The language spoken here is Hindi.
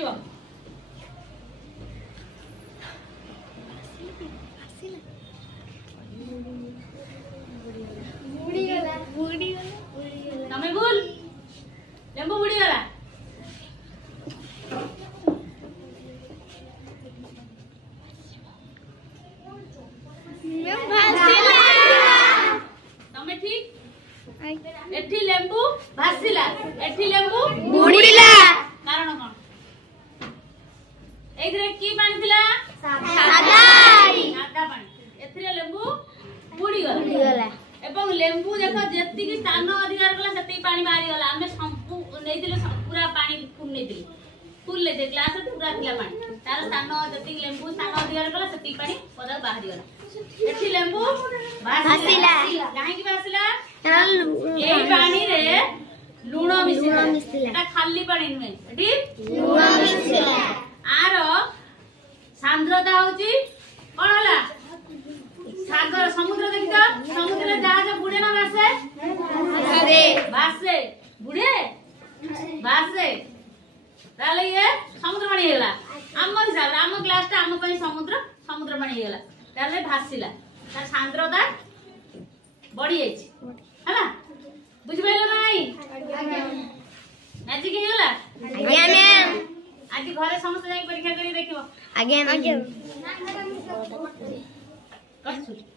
भासीबो तमे बोल लेंबू बुड़ी गला तमे ठीक एठी लेंबू भासीला एठी लेंबू बुड़ीला कारण कोन एथरे की पानी थिला सादा पानी एथरे लेंबू बुड़ी गला एवं लेंबू देखो जेति की स्थान अधिकार कला सेति पानी बाहरी गला हमें संपू नै दिले पूरा पानी फुल नै दिले फुल ले दे ग्लास पूरा थिला पानी तार स्थान जेति लेंबू स्थान अधिकार कला सेति पानी पदा बाहरी गला एठी लेंबू भासीला काहे की भासीला एई पानी रे लूण मिसिला एटा खाली पानी नुहे एठी लूण मिसिला आरो सांद्रता होची कोन हला सागर समुद्र देखितो समुद्र जहाज बुड़े ना भासे बुड़े भासे ताले ये समुद्र बनी गेला हम हिसाब हम ग्लास ता हम पई समुद्र बनी गेला ताले भासीला तार सांद्रता बढ़ी जाईछि हला बुझ पाइलो नाही मैजिक हेला आज्ञा मैम आज घरे समस्त जाई परीक्षा करी देखिबो आज्ञा मैम कर